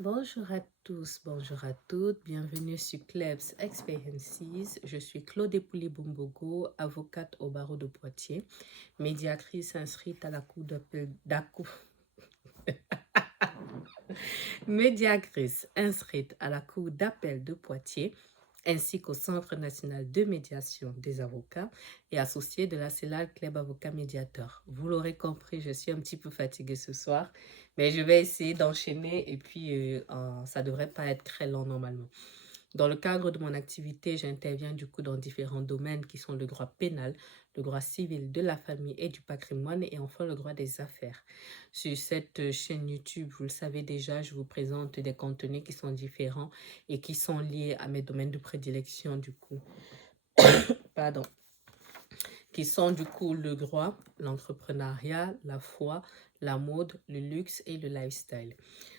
Bonjour à tous, bonjour à toutes, bienvenue sur Klebs Experiences. Je suis Claude Pouli-Bumbogo, avocate au barreau de Poitiers, médiatrice inscrite à la cour d'appel médiatrice inscrite à la cour d'appel de Poitiers, ainsi qu'au Centre national de médiation des avocats et associée de la CELAL Club Avocat Médiateur. Vous l'aurez compris, je suis un petit peu fatiguée ce soir, mais je vais essayer d'enchaîner et puis ça devrait pas être très long normalement. Dans le cadre de mon activité, j'interviens du coup dans différents domaines qui sont le droit pénal, le droit civil de la famille et du patrimoine et enfin le droit des affaires. Sur cette chaîne YouTube, vous le savez déjà, je vous présente des contenus qui sont différents et qui sont liés à mes domaines de prédilection du coup. Pardon. Qui sont du coup le droit, l'entrepreneuriat, la foi, la mode, le luxe et le lifestyle.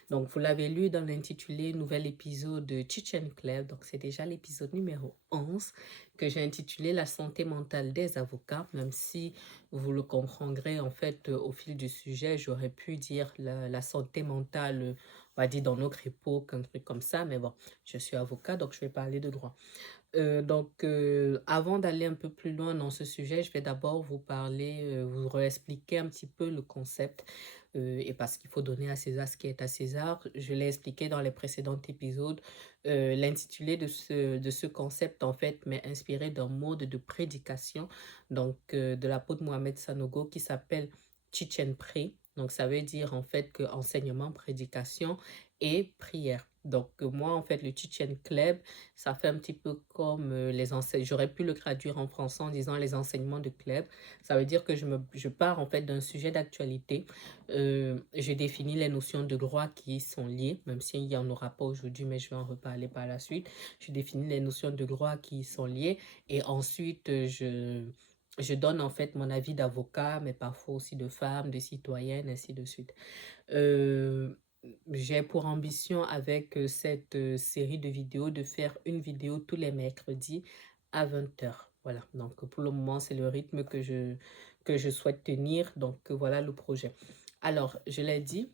Donc, vous l'avez lu dans l'intitulé Nouvel épisode de Chichen Club. Donc, c'est déjà l'épisode numéro 11 que j'ai intitulé La santé mentale des avocats. Même si vous le comprendrez, en fait, au fil du sujet, j'aurais pu dire la santé mentale, on va dire dans notre époque, un truc comme ça. Mais bon, je suis avocat, donc je vais parler de droit. Avant d'aller un peu plus loin dans ce sujet, je vais d'abord vous parler, vous réexpliquer un petit peu le concept. Et parce qu'il faut donner à César ce qui est à César, je l'ai expliqué dans les précédents épisodes. L'intitulé de ce concept, en fait, m'est inspiré d'un mode de prédication, de la peau de Mohamed Sanogo qui s'appelle Chichen Pré. Donc, ça veut dire en fait que enseignement, prédication et prière. Moi, en fait, le Chichen Club, ça fait un petit peu comme les enseignements. J'aurais pu le traduire en français en disant les enseignements de club. Ça veut dire que je pars en fait d'un sujet d'actualité. Je définis les notions de droit qui sont liées, même s'il n'y en aura pas aujourd'hui, mais je vais en reparler par la suite. Je définis les notions de droit qui sont liées et ensuite je donne en fait mon avis d'avocat, mais parfois aussi de femme, de citoyenne, ainsi de suite. Euh, j'ai pour ambition avec cette série de vidéos de faire une vidéo tous les mercredis à 20h. Voilà, donc pour le moment, c'est le rythme que je souhaite tenir. Voilà le projet. Alors, je l'ai dit,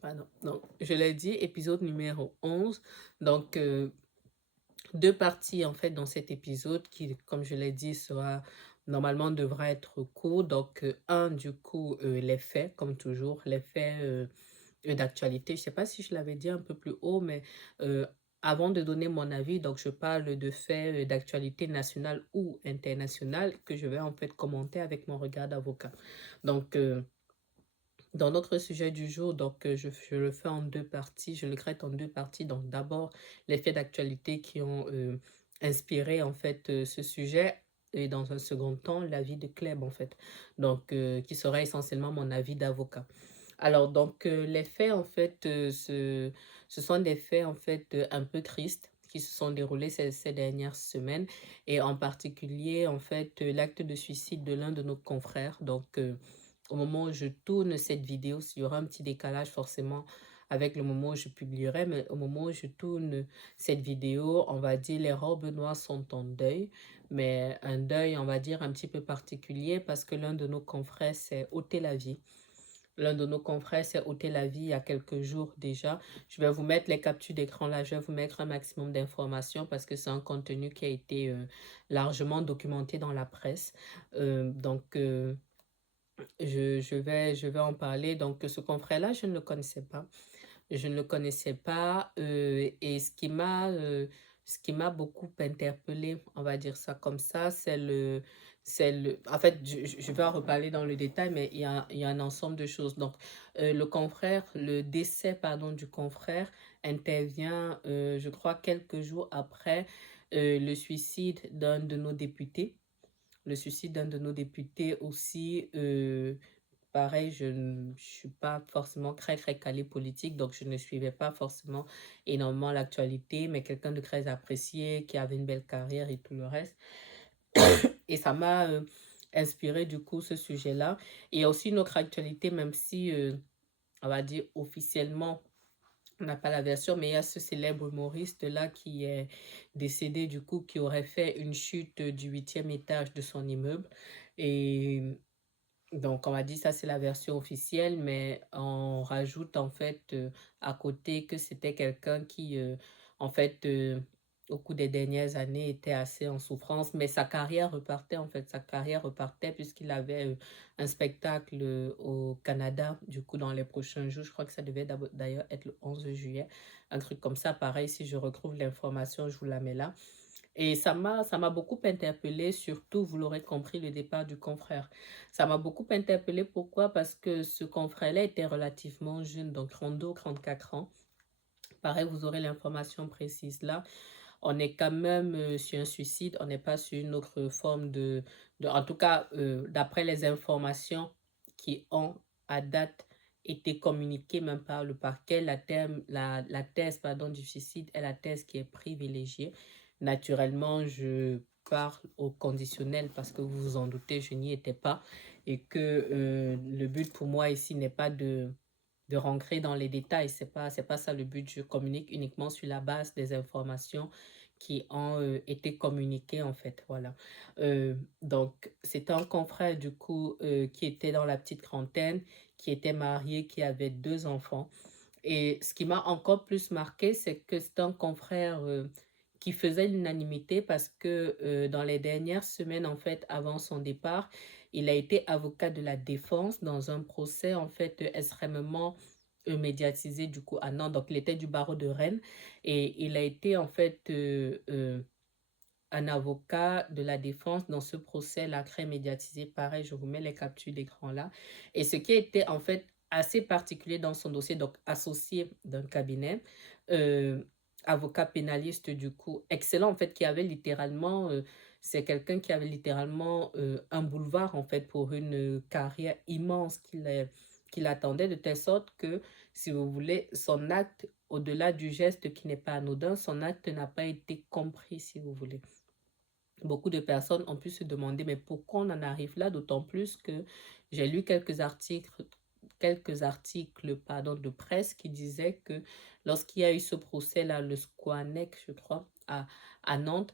pardon, donc, je l'ai dit, épisode numéro 11. Donc, deux parties en fait dans cet épisode qui, comme je l'ai dit, sera normalement devra être court. Un, du coup, les faits, comme toujours, les faits d'actualité. Je ne sais pas si je l'avais dit un peu plus haut, mais euh, avant de donner mon avis, donc je parle de faits d'actualité nationale ou internationale que je vais en fait commenter avec mon regard d'avocat. Donc, dans notre sujet du jour, je le fais en deux parties, je le traite en deux parties. Donc, d'abord, les faits d'actualité qui ont inspiré en fait ce sujet. Et dans un second temps, l'avis de Kleb, en fait. Qui sera essentiellement mon avis d'avocat. Alors, les faits, en fait, ce sont des faits, en fait, un peu tristes qui se sont déroulés ces dernières semaines. Et en particulier, en fait, l'acte de suicide de l'un de nos confrères. Au moment où je tourne cette vidéo, il y aura un petit décalage forcément avec le moment où je publierai, mais au moment où je tourne cette vidéo, on va dire les robes noires sont en deuil, mais un deuil, on va dire, un petit peu particulier parce que l'un de nos confrères s'est ôté la vie. L'un de nos confrères s'est ôté la vie il y a quelques jours déjà. Je vais vous mettre les captures d'écran là, je vais vous mettre un maximum d'informations parce que c'est un contenu qui a été largement documenté dans la presse. Euh, donc, euh, je vais en parler. Donc, ce confrère-là, je ne le connaissais pas. Je ne le connaissais pas. Et ce qui m'a beaucoup interpellé, on va dire ça comme ça, en fait, je vais en reparler dans le détail, mais il y a un ensemble de choses. Le décès, pardon, du confrère intervient, je crois, quelques jours après le suicide d'un de nos députés. Le suicide d'un de nos députés aussi, pareil, je ne suis pas forcément très, très calée politique, donc je ne suivais pas forcément énormément l'actualité, mais quelqu'un de très apprécié, qui avait une belle carrière et tout le reste. Et ça m'a inspiré du coup ce sujet-là. Et il y a aussi une autre actualité, même si, on va dire officiellement, on n'a pas la version, mais il y a ce célèbre humoriste-là qui est décédé du coup, qui aurait fait une chute du 8e étage de son immeuble. Et Donc, on m'a dit ça, c'est la version officielle, mais on rajoute en fait à côté que c'était quelqu'un qui, en fait, au cours des dernières années, était assez en souffrance, mais sa carrière repartait en fait, sa carrière repartait puisqu'il avait un spectacle au Canada, du coup, dans les prochains jours. Je crois que ça devait d'ailleurs être le 11 juillet, un truc comme ça. Pareil, si je retrouve l'information, je vous la mets là. Et ça m'a beaucoup interpellée, surtout, vous l'aurez compris, le départ du confrère. Ça m'a beaucoup interpellée, pourquoi? Parce que ce confrère-là était relativement jeune, donc 32 ou 34 ans. Pareil, vous aurez l'information précise là. On est quand même sur un suicide, on n'est pas sur une autre forme en tout cas, d'après les informations qui ont à date été communiquées même par le parquet, la thèse pardon, du suicide est la thèse qui est privilégiée. Naturellement, je parle au conditionnel parce que vous vous en doutez, je n'y étais pas et que le but pour moi ici n'est pas de rentrer dans les détails. C'est pas ça le but. Je communique uniquement sur la base des informations qui ont été communiquées, en fait. Voilà. Donc, c'était un confrère, du coup, qui était dans la petite trentaine, qui était marié, qui avait 2 enfants. Et ce qui m'a encore plus marqué, c'est que c'est un confrère qui faisait l'unanimité parce que dans les dernières semaines, en fait, avant son départ, il a été avocat de la défense dans un procès, en fait, extrêmement médiatisé, du coup, à Nantes. Donc, il était du barreau de Rennes et il a été, en fait, un avocat de la défense dans ce procès-là, très médiatisé. Pareil, je vous mets les captures d'écran là. Et ce qui était en fait assez particulier dans son dossier, donc associé d'un cabinet, euh, avocat pénaliste du coup, excellent en fait, qui avait littéralement, c'est quelqu'un qui avait littéralement un boulevard en fait pour une carrière immense qu'il attendait, de telle sorte que, si vous voulez, son acte, au-delà du geste qui n'est pas anodin, son acte n'a pas été compris, si vous voulez. Beaucoup de personnes ont pu se demander, mais pourquoi on en arrive là? D'autant plus que j'ai lu quelques articles pardon, de presse qui disaient que lorsqu'il y a eu ce procès-là, le Squanec, je crois, à Nantes,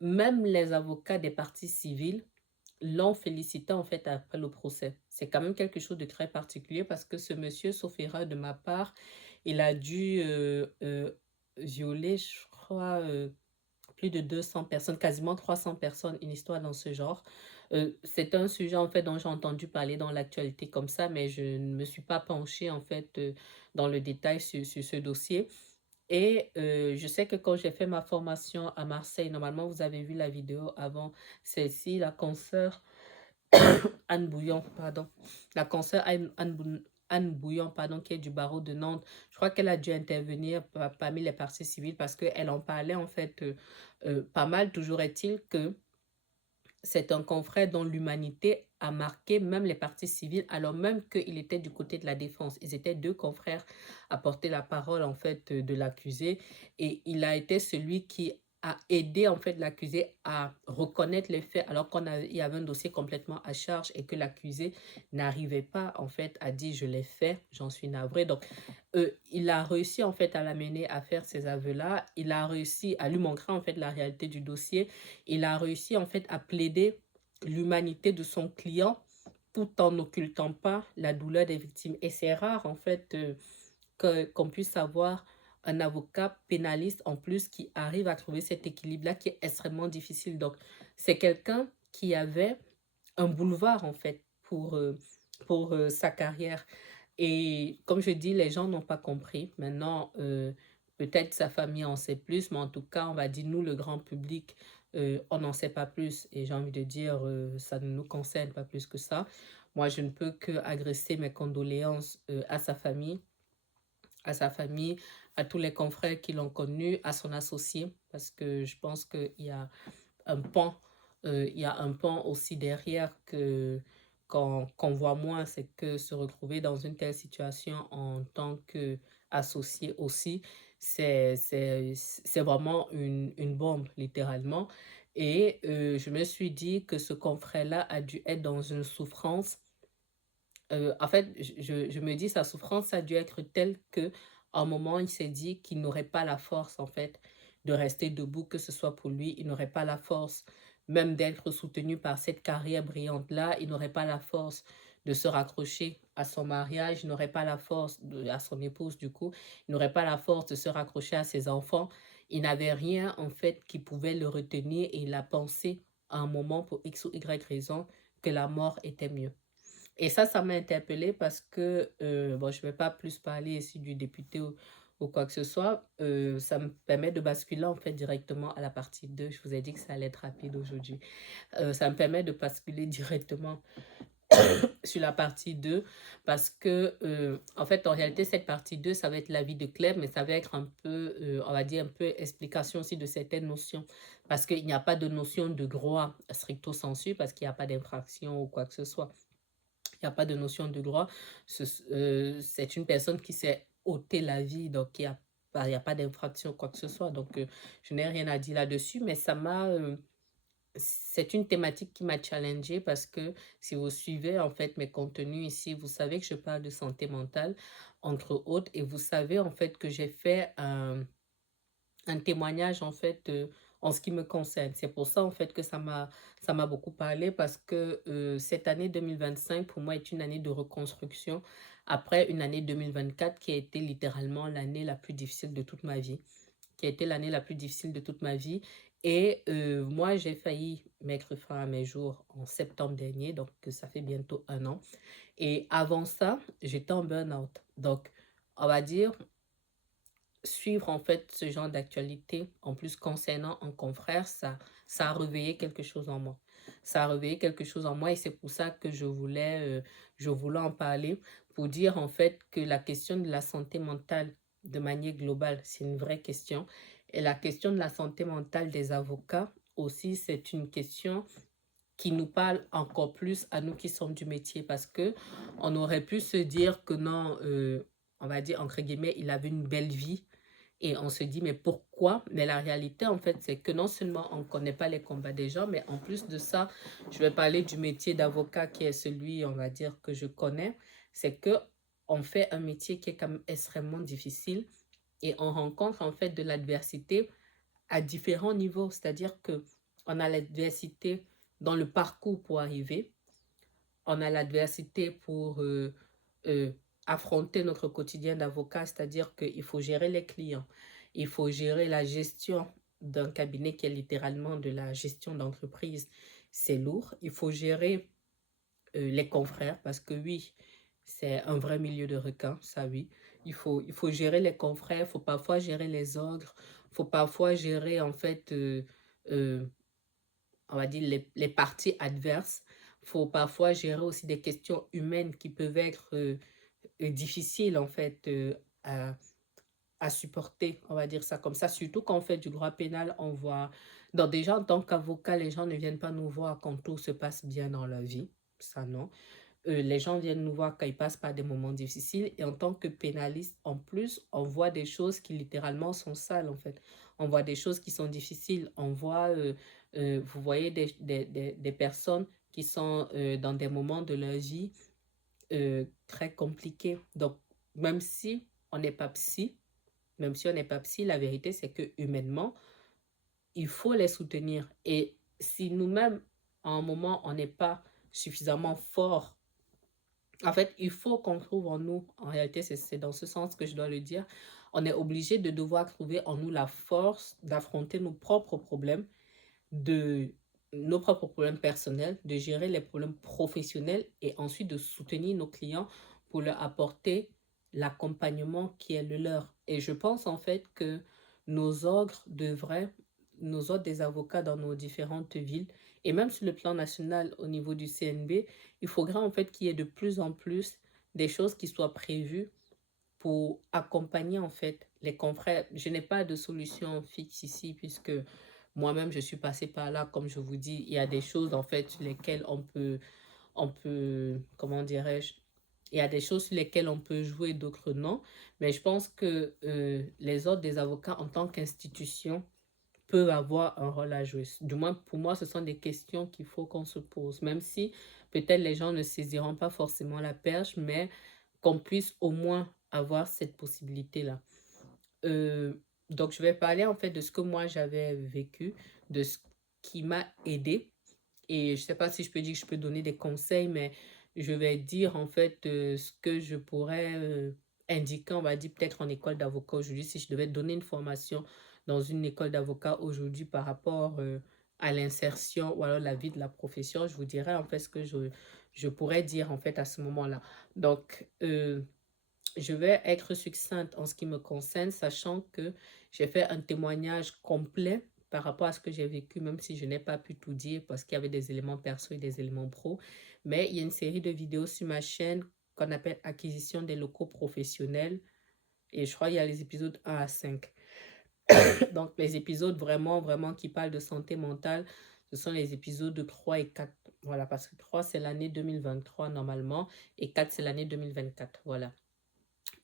même les avocats des parties civiles l'ont félicité en fait après le procès. C'est quand même quelque chose de très particulier parce que ce monsieur, sauf erreur de ma part, il a dû violer, je crois, plus de 200 personnes, quasiment 300 personnes, une histoire dans ce genre. C'est un sujet en fait dont j'ai entendu parler dans l'actualité comme ça, mais je ne me suis pas penchée en fait dans le détail sur ce dossier. Et je sais que quand j'ai fait ma formation à Marseille, normalement vous avez vu la vidéo avant celle-ci, la consoeur Anne Bouillon, pardon. La consoeur Anne Bouillon, pardon, qui est du barreau de Nantes. Je crois qu'elle a dû intervenir parmi les parties civiles parce qu'elle en parlait en fait pas mal. Toujours est-il que c'est un confrère dont l'humanité a marqué même les parties civiles, alors même qu'il était du côté de la défense. Ils étaient 2 confrères à porter la parole en fait de l'accusé et il a été celui qui a aidé en fait l'accusé à reconnaître les faits alors il y avait un dossier complètement à charge et que l'accusé n'arrivait pas en fait à dire je l'ai fait, j'en suis navré. Donc il a réussi en fait à l'amener à faire ces aveux-là, il a réussi à lui montrer en fait la réalité du dossier, il a réussi en fait à plaider l'humanité de son client tout en n'occultant pas la douleur des victimes. Et c'est rare en fait qu'on puisse avoir un avocat pénaliste en plus qui arrive à trouver cet équilibre-là qui est extrêmement difficile. Donc c'est quelqu'un qui avait un boulevard en fait pour sa carrière. Et comme je dis, les gens n'ont pas compris. Maintenant, peut-être sa famille en sait plus, mais en tout cas, on va dire, nous, le grand public, on n'en sait pas plus. Et j'ai envie de dire, ça ne nous concerne pas plus que ça. Moi, je ne peux que agresser mes condoléances à sa famille, à tous les confrères qui l'ont connu, à son associé, parce que je pense un pan, il y a un pan aussi derrière qu'on voit moins, c'est que se retrouver dans une telle situation en tant qu'associé aussi, c'est vraiment une bombe, littéralement. Et je me suis dit que ce confrère-là a dû être dans une souffrance. En fait, je me dis, sa souffrance a dû être telle que, à un moment, il s'est dit qu'il n'aurait pas la force, en fait, de rester debout, que ce soit pour lui. Il n'aurait pas la force même d'être soutenu par cette carrière brillante-là. Il n'aurait pas la force de se raccrocher à son mariage, il n'aurait pas la force, à son épouse du coup, il n'aurait pas la force de se raccrocher à ses enfants. Il n'avait rien en fait qui pouvait le retenir et il a pensé à un moment pour X ou Y raison que la mort était mieux. Et ça m'a interpellée parce que, bon, je ne vais pas plus parler ici du député ou quoi que ce soit. Ça me permet de basculer en fait directement à la partie 2. Je vous ai dit que ça allait être rapide aujourd'hui. Ça me permet de basculer directement sur la partie 2 parce que, en fait, en réalité, cette partie 2 ça va être l'avis de Claire, mais ça va être un peu, on va dire, un peu explication aussi de certaines notions. Parce qu'il n'y a pas de notion de droit stricto sensu, parce qu'il n'y a pas d'infraction ou quoi que ce soit. Il n'y a pas de notion de droit. C'est une personne qui s'est ôté la vie, donc il y a pas d'infraction, quoi que ce soit. Donc, je n'ai rien à dire là-dessus, mais c'est une thématique qui m'a challengée parce que si vous suivez en fait mes contenus ici, vous savez que je parle de santé mentale, entre autres, et vous savez en fait que j'ai fait un témoignage en fait en ce qui me concerne. C'est pour ça en fait que ça m'a beaucoup parlé parce que cette année 2025 pour moi est une année de reconstruction après une année 2024 qui a été littéralement l'année la plus difficile de toute ma vie, qui a été l'année la plus difficile de toute ma vie. Et moi, j'ai failli mettre fin à mes jours en septembre dernier, donc ça fait bientôt un an. Et avant ça, j'étais en burn-out. Donc, on va dire, suivre en fait ce genre d'actualité, en plus concernant un confrère, ça a réveillé quelque chose en moi. Ça a réveillé quelque chose en moi et c'est pour ça que je voulais en parler pour dire en fait que la question de la santé mentale de manière globale, c'est une vraie question. Et la question de la santé mentale des avocats aussi, c'est une question qui nous parle encore plus à nous qui sommes du métier parce que on aurait pu se dire que non, on va dire entre guillemets, il avait une belle vie et on se dit, mais pourquoi? Mais la réalité, en fait, c'est que non seulement on ne connaît pas les combats des gens, mais en plus de ça, je vais parler du métier d'avocat qui est celui, on va dire, que je connais. C'est que on fait un métier qui est quand même extrêmement difficile et on rencontre en fait de l'adversité à différents niveaux. C'est-à-dire que on a l'adversité dans le parcours pour arriver, on a l'adversité pour euh, affronter notre quotidien d'avocat, c'est-à-dire qu'il faut gérer les clients, il faut gérer la gestion d'un cabinet qui est littéralement de la gestion d'entreprise. C'est lourd. Il faut gérer les confrères parce que oui, c'est un vrai milieu de requins, ça oui. Il faut gérer les confrères, il faut parfois gérer les ogres, il faut parfois gérer en fait euh, on va dire, les parties adverses. Il faut parfois gérer aussi des questions humaines qui peuvent être difficiles, en fait, à supporter, on va dire ça comme ça. Surtout quand on fait du droit pénal, on voit... Donc déjà, en tant qu'avocat, les gens ne viennent pas nous voir quand tout se passe bien dans leur vie. Ça, non. Les gens viennent nous voir quand ils passent par des moments difficiles. Et en tant que pénaliste, en plus, on voit des choses qui littéralement sont sales, en fait. On voit des choses qui sont difficiles. On voit, vous voyez des personnes qui sont dans des moments de leur vie très compliqués. Donc, même si on n'est pas psy, même si on n'est pas psy, la vérité, c'est que humainement, il faut les soutenir. Et si nous-mêmes, à un moment, on n'est pas suffisamment fort. En fait, il faut qu'on trouve en nous, en réalité, c'est dans ce sens que je dois le dire, on est obligé de devoir trouver en nous la force d'affronter de nos propres problèmes personnels, de gérer les problèmes professionnels et ensuite de soutenir nos clients pour leur apporter l'accompagnement qui est le leur. Et je pense en fait que nos ogres devraient, nos ordres des avocats dans nos différentes villes, et même sur le plan national au niveau du CNB, il faudra en fait qu'il y ait de plus en plus des choses qui soient prévues pour accompagner en fait les confrères. Je n'ai pas de solution fixe ici puisque moi-même je suis passée par là. Comme je vous dis, il y a des choses en fait sur lesquelles comment dirais-je, il y a des choses sur lesquelles on peut jouer, d'autres non. Mais je pense que les ordres des avocats en tant qu'institution peuvent avoir un rôle à jouer. Du moins, pour moi, ce sont des questions qu'il faut qu'on se pose, même si peut-être les gens ne saisiront pas forcément la perche, mais qu'on puisse au moins avoir cette possibilité-là. Euh, donc, je vais parler en fait de ce que moi j'avais vécu, de ce qui m'a aidé. Et je ne sais pas si je peux dire que je peux donner des conseils, mais je vais dire en fait ce que je pourrais indiquer, on va dire peut-être en école d'avocat aujourd'hui, si je devais donner une formation dans une école d'avocat aujourd'hui par rapport à l'insertion ou alors la vie de la profession, je vous dirais en fait ce que je pourrais dire en fait à ce moment-là. Donc, je vais être succincte en ce qui me concerne, sachant que j'ai fait un témoignage complet par rapport à ce que j'ai vécu, même si je n'ai pas pu tout dire parce qu'il y avait des éléments perso et des éléments pro. Mais il y a une série de vidéos sur ma chaîne qu'on appelle Acquisition des locaux professionnels. Et je crois qu'il y a les épisodes 1 à 5. Donc, les épisodes vraiment, vraiment qui parlent de santé mentale, ce sont les épisodes de 3 et 4. Voilà, parce que 3, c'est l'année 2023 normalement, et 4, c'est l'année 2024. Voilà.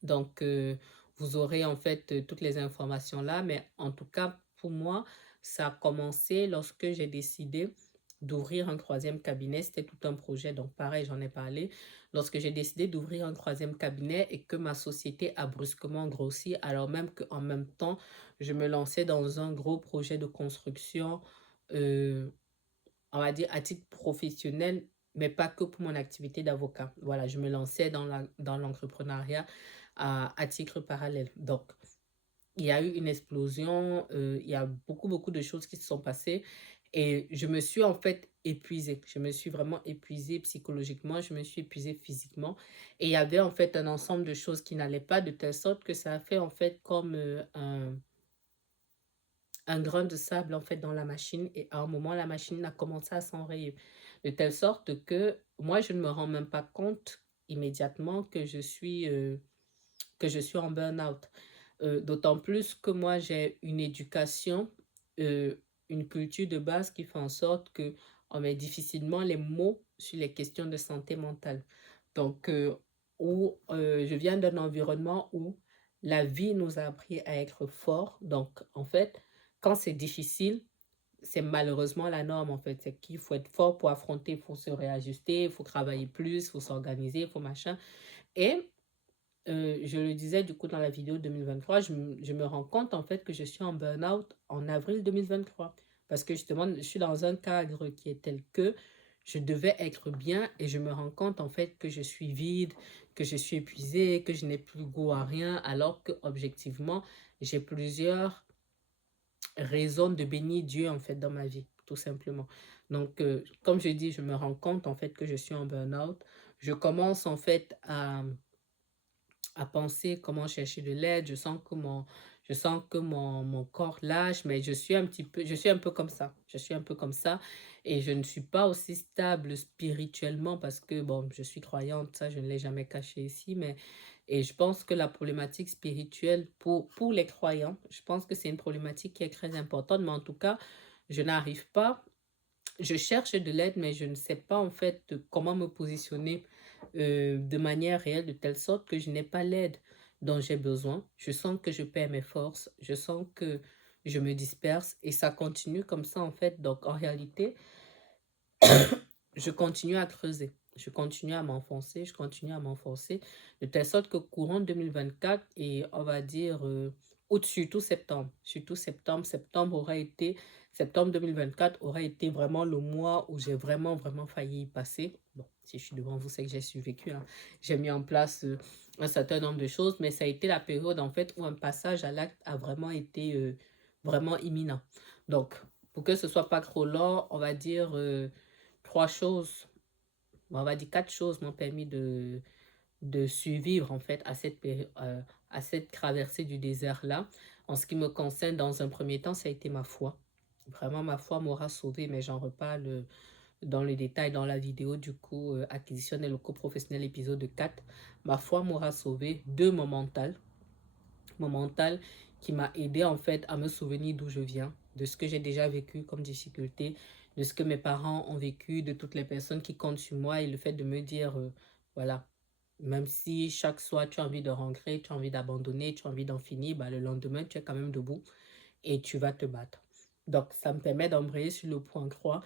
Donc, vous aurez en fait toutes les informations là, mais en tout cas, pour moi, ça a commencé lorsque j'ai décidé d'ouvrir un troisième cabinet. C'était tout un projet, donc pareil, j'en ai parlé. Lorsque j'ai décidé d'ouvrir un troisième cabinet et que ma société a brusquement grossi, alors même qu'en même temps, je me lançais dans un gros projet de construction, euh, on va dire à titre professionnel, mais pas que pour mon activité d'avocat. Voilà, je me lançais dans l'entrepreneuriat à titre parallèle. Donc, il y a eu une explosion, il y a beaucoup, beaucoup de choses qui se sont passées et je me suis en fait épuisée. Je me suis vraiment épuisée psychologiquement, je me suis épuisée physiquement et il y avait en fait un ensemble de choses qui n'allaient pas de telle sorte que ça a fait en fait comme un grain de sable en fait dans la machine et à un moment la machine a commencé à s'enrayer de telle sorte que moi je ne me rends même pas compte immédiatement que je suis en burn-out. D'autant plus que moi j'ai une éducation, euh, une culture de base qui fait en sorte que on met difficilement les mots sur les questions de santé mentale. Donc, je viens d'un environnement où la vie nous a appris à être forts. Donc, en fait, quand c'est difficile, c'est malheureusement la norme, en fait. C'est qu'il faut être fort pour affronter, il faut se réajuster, il faut travailler plus, il faut s'organiser, il faut machin. Et je le disais du coup dans la vidéo 2023, je me rends compte en fait que je suis en burn-out en avril 2023. Parce que justement, je suis dans un cadre qui est tel que je devais être bien et je me rends compte en fait que je suis vide, que je suis épuisée, que je n'ai plus goût à rien, alors que objectivement, j'ai plusieurs raison de bénir Dieu en fait dans ma vie, tout simplement. Donc, comme je dis, je me rends compte en fait que je suis en burn-out. Je commence en fait à penser comment chercher de l'aide. Je sens que mon corps lâche, mais je suis un peu comme ça. Je suis un peu comme ça et je ne suis pas aussi stable spirituellement parce que, bon, je suis croyante, ça, je ne l'ai jamais caché ici, mais, et je pense que la problématique spirituelle pour les croyants, je pense que c'est une problématique qui est très importante, mais en tout cas, je n'arrive pas, je cherche de l'aide, mais je ne sais pas en fait comment me positionner de manière réelle, de telle sorte que je n'ai pas l'aide dont j'ai besoin. Je sens que je perds mes forces, je sens que je me disperse et ça continue comme ça en fait. Donc en réalité, je continue à creuser. Je continue à m'enfoncer, je continue à m'enfoncer, de telle sorte que courant 2024 et on va dire surtout septembre, septembre 2024 aurait été vraiment le mois où j'ai vraiment, vraiment failli y passer. Bon, si je suis devant vous, c'est que j'ai survécu, hein. J'ai mis en place un certain nombre de choses, mais ça a été la période en fait où un passage à l'acte a vraiment été vraiment imminent. Donc, pour que ce soit pas trop long, on va dire trois choses, on va dire quatre choses m'ont permis de survivre en fait à cette traversée du désert-là. En ce qui me concerne, dans un premier temps, ça a été ma foi. Vraiment, ma foi m'aura sauvé, mais j'en reparle dans les détails dans la vidéo du coup, acquisition des locaux professionnels, épisode 4. Ma foi m'aura sauvé de mon mental qui m'a aidé en fait à me souvenir d'où je viens, de ce que j'ai déjà vécu comme difficulté, de ce que mes parents ont vécu, de toutes les personnes qui comptent sur moi et le fait de me dire, voilà, même si chaque soir tu as envie de rentrer, tu as envie d'abandonner, tu as envie d'en finir, bah, le lendemain tu es quand même debout et tu vas te battre. Donc ça me permet d'embrayer sur le point croix.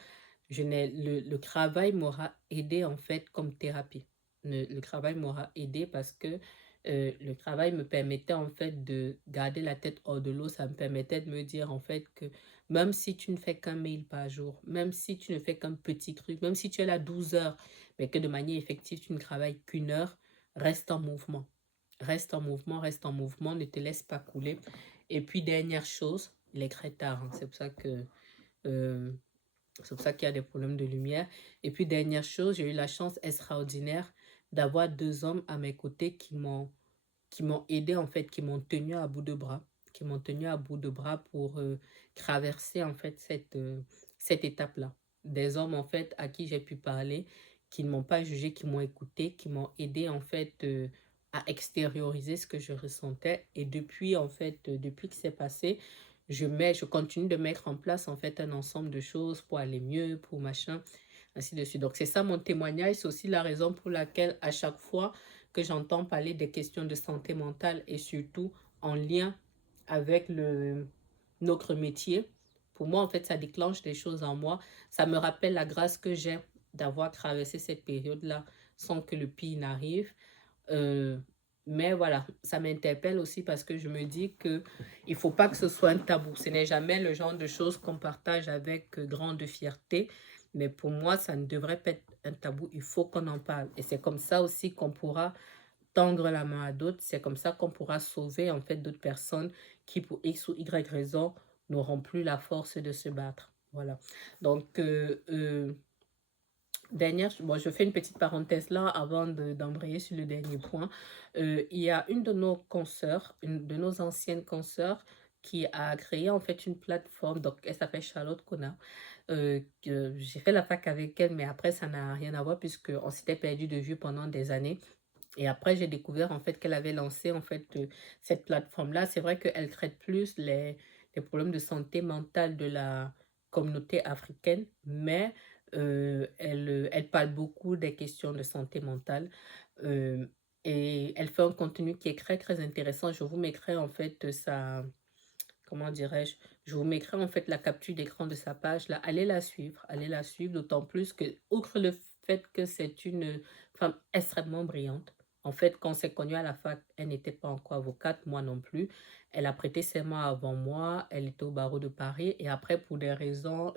Le travail m'aura aidé en fait comme thérapie. Le travail m'aura aidé parce que le travail me permettait en fait de garder la tête hors de l'eau. Ça me permettait de me dire en fait que même si tu ne fais qu'un mail par jour, même si tu ne fais qu'un petit truc, même si tu es là 12 heures, mais que de manière effective, tu ne travailles qu'une heure, reste en mouvement. Reste en mouvement, reste en mouvement, ne te laisse pas couler. Et puis, dernière chose, il est très tard, hein, euh, c'est pour ça qu'il y a des problèmes de lumière. Et puis, dernière chose, j'ai eu la chance extraordinaire d'avoir deux hommes à mes côtés qui m'ont aidé, en fait, qui m'ont tenu à bout de bras, qui m'ont tenu à bout de bras pour traverser, en fait, cette étape-là. Des hommes, en fait, à qui j'ai pu parler, qui ne m'ont pas jugé, qui m'ont écouté, qui m'ont aidé, en fait, à extérioriser ce que je ressentais. Et depuis, en fait, depuis que c'est passé, je continue de mettre en place, en fait, un ensemble de choses pour aller mieux, pour machin, ainsi de suite. Donc, c'est ça mon témoignage. C'est aussi la raison pour laquelle, à chaque fois que j'entends parler des questions de santé mentale et surtout en lien avec notre métier, pour moi, en fait, ça déclenche des choses en moi. Ça me rappelle la grâce que j'ai d'avoir traversé cette période-là sans que le pire n'arrive. Euh, mais voilà, ça m'interpelle aussi parce que je me dis que il faut pas que ce soit un tabou. Ce n'est jamais le genre de choses qu'on partage avec grande fierté. Mais pour moi, ça ne devrait pas être un tabou. Il faut qu'on en parle. Et c'est comme ça aussi qu'on pourra tendre la main à d'autres. C'est comme ça qu'on pourra sauver en fait d'autres personnes qui, pour X ou Y raison, n'auront plus la force de se battre. Voilà. Donc, bon, je fais une petite parenthèse là avant d'embrayer sur le dernier point. Il y a une de nos consoeurs, une de nos anciennes consoeurs, qui a créé en fait une plateforme. Donc, elle s'appelle Charlotte Kona. J'ai fait la fac avec elle, mais après, ça n'a rien à voir puisque on s'était perdu de vue pendant des années. Et après, j'ai découvert en fait qu'elle avait lancé en fait cette plateforme-là. C'est vrai qu'elle traite plus les problèmes de santé mentale de la communauté africaine, mais elle parle beaucoup des questions de santé mentale. euh, et elle fait un contenu qui est très très intéressant. Je vous mettrai en fait comment dirais-je, je vous mettrai en fait la capture d'écran de sa page là. Allez la suivre, d'autant plus que, outre le fait que c'est une femme extrêmement brillante, en fait, quand on s'est connue à la fac, elle n'était pas encore avocate, moi non plus. Elle a prêté serment avant moi, elle était au barreau de Paris, et après, pour des raisons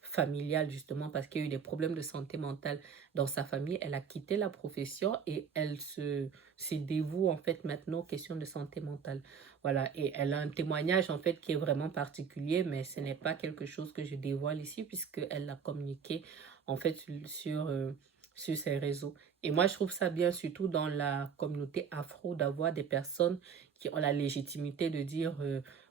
familiales, justement, parce qu'il y a eu des problèmes de santé mentale dans sa famille, elle a quitté la profession et elle se dévoue, en fait, maintenant aux questions de santé mentale. Voilà, et elle a un témoignage en fait qui est vraiment particulier, mais ce n'est pas quelque chose que je dévoile ici puisqu'elle l'a communiqué en fait sur ses réseaux. Et moi, je trouve ça bien, surtout dans la communauté afro, d'avoir des personnes qui ont la légitimité de dire,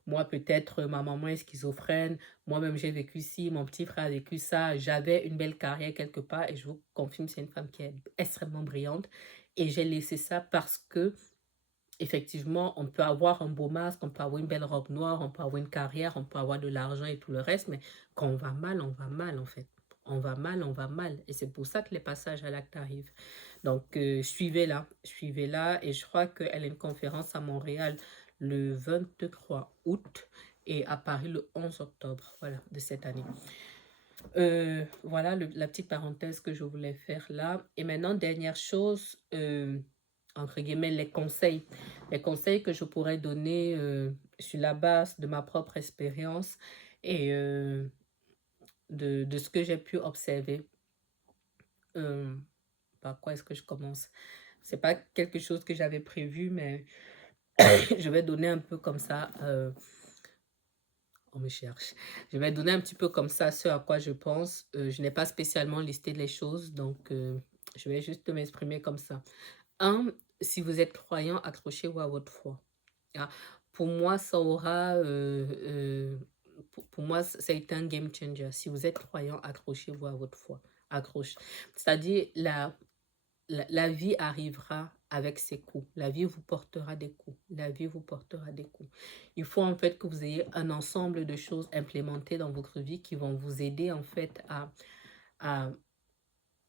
moi peut-être ma maman est schizophrène, moi-même j'ai vécu ci, mon petit frère a vécu ça, j'avais une belle carrière quelque part et je vous confirme, c'est une femme qui est extrêmement brillante. Et j'ai laissé ça parce que effectivement, on peut avoir un beau masque, on peut avoir une belle robe noire, on peut avoir une carrière, on peut avoir de l'argent et tout le reste, mais quand on va mal en fait. On va mal, on va mal. Et c'est pour ça que les passages à l'acte arrivent. Donc, suivez-la. Et je crois qu'elle a une conférence à Montréal le 23 août et à Paris le 11 octobre, voilà, de cette année. Voilà la petite parenthèse que je voulais faire là. Et maintenant, dernière chose, entre guillemets, les conseils. Les conseils que je pourrais donner sur la base de ma propre expérience et de ce que j'ai pu observer. Euh, Par quoi est-ce que je commence? C'est pas quelque chose que j'avais prévu, mais je vais donner un peu comme ça. On me cherche. Je vais donner un petit peu comme ça ce à quoi je pense. Je n'ai pas spécialement listé les choses, donc je vais juste m'exprimer comme ça. Un, si vous êtes croyant, accrochez-vous à votre foi. Ah, pour moi, ça aura, pour moi, ça a été un game changer. Si vous êtes croyant, accrochez-vous à votre foi. Accroche. C'est-à-dire, la vie arrivera avec ses coups. La vie vous portera des coups. La vie vous portera des coups. Il faut en fait que vous ayez un ensemble de choses implémentées dans votre vie qui vont vous aider en fait à,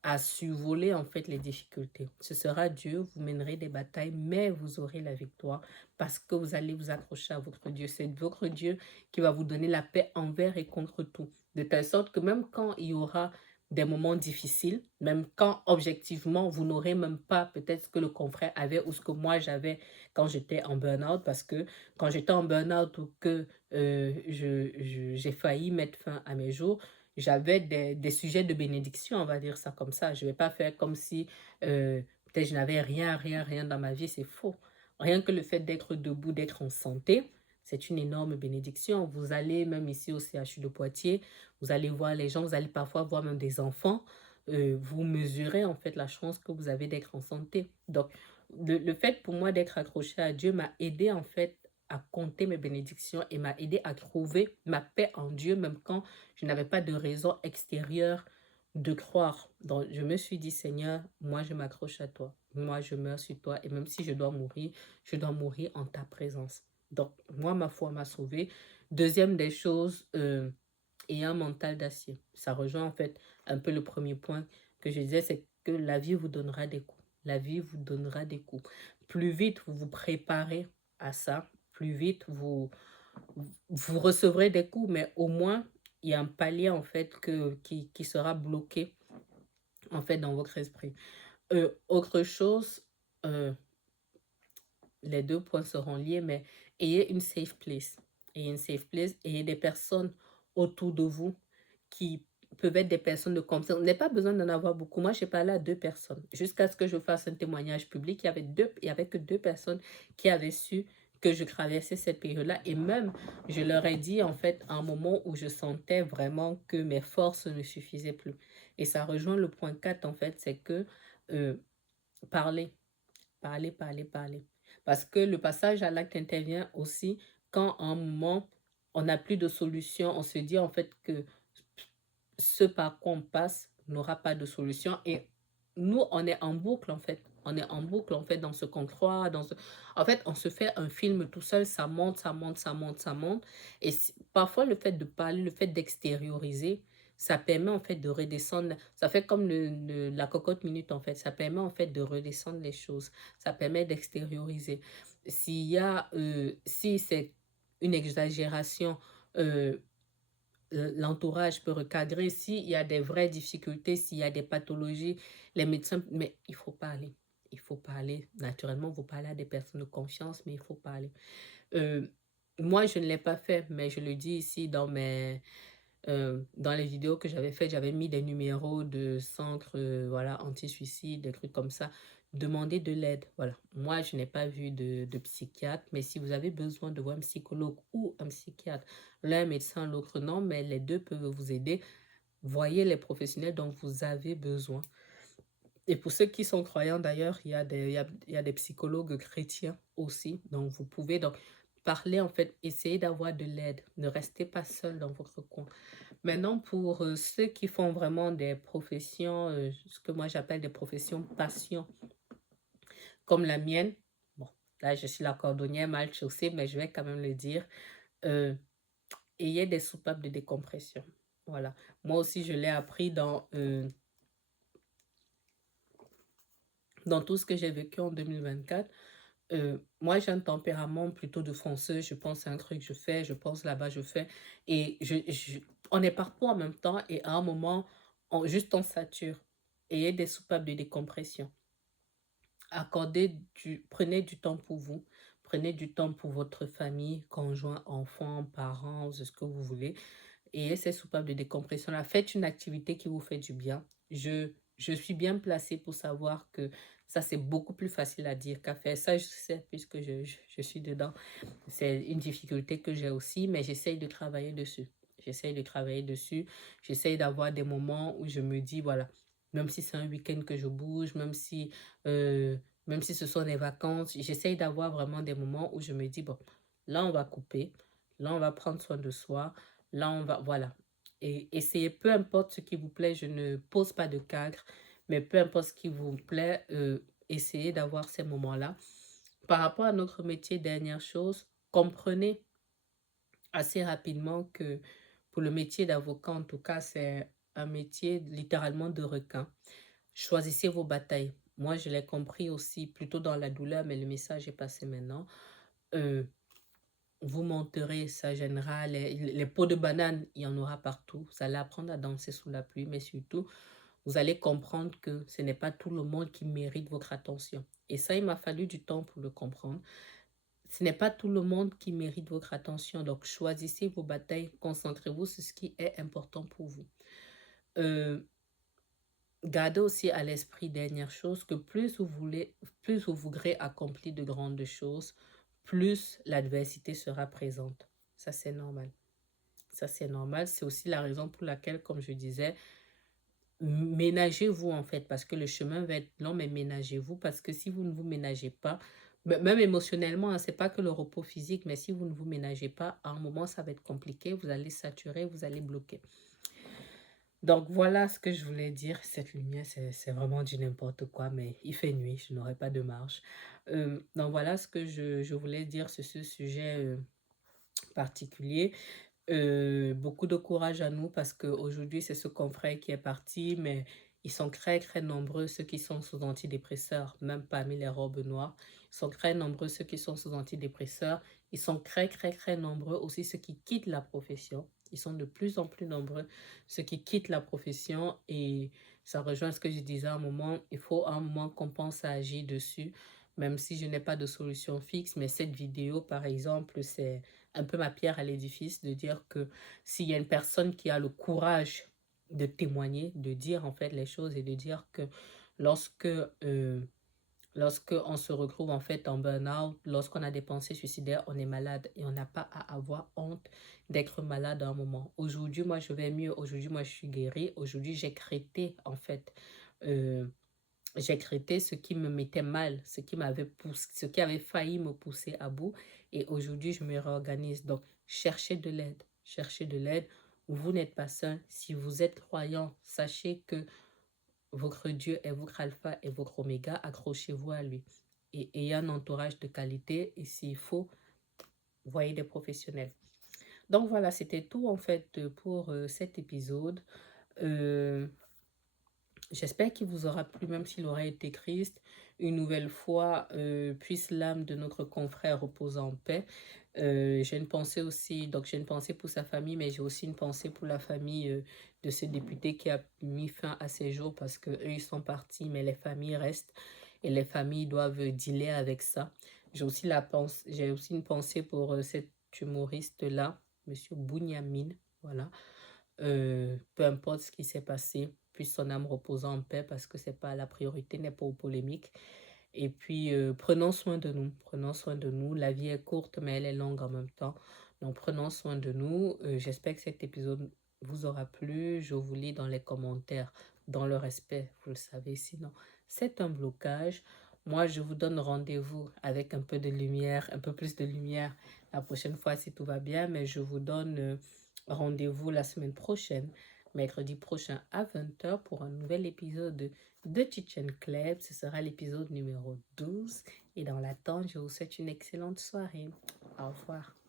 à survoler en fait les difficultés. Ce sera Dieu, vous mènerez des batailles, mais vous aurez la victoire parce que vous allez vous accrocher à votre Dieu. C'est votre Dieu qui va vous donner la paix envers et contre tout. De telle sorte que même quand il y aura des moments difficiles, même quand objectivement, vous n'aurez même pas peut-être ce que le confrère avait ou ce que moi j'avais quand j'étais en burn-out, parce que quand j'étais en burn-out ou que j'ai failli mettre fin à mes jours, j'avais des sujets de bénédiction, on va dire ça comme ça. Je ne vais pas faire comme si peut-être je n'avais rien dans ma vie, c'est faux. Rien que le fait d'être debout, d'être en santé, c'est une énorme bénédiction. Vous allez même ici au CHU de Poitiers, vous allez voir les gens, vous allez parfois voir même des enfants. Vous mesurez en fait la chance que vous avez d'être en santé. Donc, le fait pour moi d'être accroché à Dieu m'a aidé en fait à compter mes bénédictions et m'a aidé à trouver ma paix en Dieu, même quand je n'avais pas de raison extérieure de croire. Donc, je me suis dit, Seigneur, moi, je m'accroche à toi. Moi, je meurs sur toi. Et même si je dois mourir en ta présence. Donc, moi, ma foi m'a sauvé. Deuxième des choses, et un mental d'acier. Ça rejoint en fait un peu le premier point que je disais, c'est que la vie vous donnera des coups. La vie vous donnera des coups. Plus vite vous vous préparez à ça, plus vite vous recevrez des coups, mais au moins, il y a un palier en fait qui sera bloqué en fait dans votre esprit. Autre chose, euh, les deux points seront liés, mais ayez une safe place. Ayez une safe place, ayez des personnes autour de vous qui peuvent être des personnes de confiance. On n'a pas besoin d'en avoir beaucoup. Moi, j'ai parlé à 2 personnes. Jusqu'à ce que je fasse un témoignage public, il y avait que 2 personnes qui avaient su que je traversais cette période-là. Et même, je leur ai dit, en fait, à un moment où je sentais vraiment que mes forces ne suffisaient plus. Et ça rejoint le point 4, en fait, c'est que euh, parler, parler. Parce que le passage à l'acte intervient aussi quand à un moment, on n'a plus de solution. On se dit en fait que ce par quoi on passe n'aura pas de solution. Et nous, on est en boucle en fait. On est en boucle en fait dans ce qu'on croit. En fait, on se fait un film tout seul. Ça monte, ça monte, ça monte, ça monte. Et parfois, le fait de parler, le fait d'extérioriser, ça permet en fait de redescendre. Ça fait comme la cocotte minute en fait. Ça permet en fait de redescendre les choses. Ça permet d'extérioriser. Si c'est une exagération, euh, l'entourage peut recadrer. S'il y a des vraies difficultés, s'il y a des pathologies, les médecins, mais il faut parler. Il faut parler. Naturellement, vous parlez à des personnes de confiance, mais il faut parler. Euh, Moi, je ne l'ai pas fait, mais je le dis ici dans les vidéos que j'avais faites, j'avais mis des numéros de centres voilà, anti-suicide, des trucs comme ça. Demandez de l'aide. Voilà. Moi, je n'ai pas vu de psychiatre, mais si vous avez besoin de voir un psychologue ou un psychiatre, l'un médecin, l'autre non, mais les deux peuvent vous aider. Voyez les professionnels dont vous avez besoin. Et pour ceux qui sont croyants, d'ailleurs, il y a des psychologues chrétiens aussi. Donc, vous pouvez donc parler, en fait, essayer d'avoir de l'aide. Ne restez pas seul dans votre coin. Maintenant, pour ceux qui font vraiment des professions, ce que moi j'appelle des professions passion, comme la mienne, bon, là je suis la cordonnière mal chaussée, mais je vais quand même le dire, euh, ayez des soupapes de décompression. Voilà. Moi aussi, je l'ai appris dans tout ce que j'ai vécu en 2024. Moi, j'ai un tempérament plutôt de fonceuse. Je pense à un truc, je fais, je pense là-bas, je fais. Et on est partout en même temps et à un moment, juste on sature. Ayez des soupapes de décompression. Prenez du temps pour vous. Prenez du temps pour votre famille, conjoint, enfants, parents, ce que vous voulez. Et ces soupapes de décompression là, faites une activité qui vous fait du bien. Je suis bien placée pour savoir que ça, c'est beaucoup plus facile à dire qu'à faire. Ça, je sais puisque je suis dedans. C'est une difficulté que j'ai aussi, mais j'essaye de travailler dessus. J'essaye de travailler dessus. J'essaye d'avoir des moments où je me dis, voilà, même si c'est un week-end que je bouge, euh, même si ce sont des vacances, j'essaye d'avoir vraiment des moments où je me dis, bon, là, on va couper. Là, on va prendre soin de soi. Là, on va, voilà. Et essayez, peu importe ce qui vous plaît, je ne pose pas de cadre, mais peu importe ce qui vous plaît, essayez d'avoir ces moments-là. Par rapport à notre métier, dernière chose, comprenez assez rapidement que pour le métier d'avocat, en tout cas, c'est un métier littéralement de requin. Choisissez vos batailles. Moi, je l'ai compris aussi plutôt dans la douleur, mais le message est passé maintenant. Euh, vous monterez, ça gênera. Les pots de banane, il y en aura partout. Vous allez apprendre à danser sous la pluie, mais surtout, vous allez comprendre que ce n'est pas tout le monde qui mérite votre attention. Et ça, il m'a fallu du temps pour le comprendre. Ce n'est pas tout le monde qui mérite votre attention. Donc, choisissez vos batailles, concentrez-vous sur ce qui est important pour vous. Euh, Gardez aussi à l'esprit, dernière chose, que plus vous voudrez accomplir de grandes choses, plus l'adversité sera présente. Ça, c'est normal. Ça, c'est normal. C'est aussi la raison pour laquelle, comme je disais, ménagez-vous en fait, parce que le chemin va être long, mais ménagez-vous, parce que si vous ne vous ménagez pas, même émotionnellement, hein, c'est pas que le repos physique, mais si vous ne vous ménagez pas, à un moment, ça va être compliqué, vous allez saturer, vous allez bloquer. Donc voilà ce que je voulais dire. Cette lumière, c'est vraiment du n'importe quoi, mais il fait nuit, je n'aurai pas de marge. Donc voilà ce que je voulais dire sur ce sujet particulier. Beaucoup de courage à nous parce qu'aujourd'hui, c'est ce confrère qui est parti, mais ils sont très, très nombreux, ceux qui sont sous antidépresseurs, même parmi les robes noires. Ils sont très nombreux, ceux qui sont sous antidépresseurs. Ils sont très, très, très nombreux aussi, ceux qui quittent la profession. Ils sont de plus en plus nombreux, ceux qui quittent la profession. Et ça rejoint ce que je disais à un moment. Il faut à un moment qu'on pense à agir dessus, même si je n'ai pas de solution fixe. Mais cette vidéo, par exemple, c'est un peu ma pierre à l'édifice de dire que s'il y a une personne qui a le courage de témoigner, de dire en fait les choses et de dire que lorsque, lorsque on se retrouve en fait en burn-out, lorsqu'on a des pensées suicidaires, on est malade et on n'a pas à avoir honte d'être malade à un moment. Aujourd'hui, moi, je vais mieux. Aujourd'hui, moi, je suis guérie. Aujourd'hui, j'ai créé en fait j'ai traité ce qui me mettait mal, ce qui m'avait poussé, ce qui avait failli me pousser à bout. Et aujourd'hui, je me réorganise. Donc, cherchez de l'aide. Cherchez de l'aide. Vous n'êtes pas seul. Si vous êtes croyant, sachez que votre Dieu est votre alpha et votre oméga. Accrochez-vous à lui. Et ayez un entourage de qualité. Et s'il faut, voyez des professionnels. Donc voilà, c'était tout en fait pour cet épisode. Euh, J'espère qu'il vous aura plu, même s'il aurait été triste. Une nouvelle fois, puisse l'âme de notre confrère reposer en paix. J'ai une pensée aussi, donc j'ai une pensée pour sa famille, mais j'ai aussi une pensée pour la famille de ce député qui a mis fin à ses jours parce que eux ils sont partis, mais les familles restent et les familles doivent dealer avec ça. J'ai aussi une pensée pour cet humoriste-là, Monsieur Bounyamin, voilà. Peu importe ce qui s'est passé, puisse son âme reposer en paix parce que c'est pas la priorité, n'est pas aux polémiques. Et puis, prenons soin de nous, prenons soin de nous. La vie est courte, mais elle est longue en même temps. Donc, prenons soin de nous. J'espère que cet épisode vous aura plu. Je vous lis dans les commentaires, dans le respect, vous le savez. Sinon, c'est un blocage. Moi, je vous donne rendez-vous avec un peu de lumière, un peu plus de lumière la prochaine fois si tout va bien. Mais je vous donne rendez-vous la semaine prochaine, mercredi prochain à 20h pour un nouvel épisode de Chichen Club. Ce sera l'épisode numéro 12. Et dans l'attente, je vous souhaite une excellente soirée. Au revoir.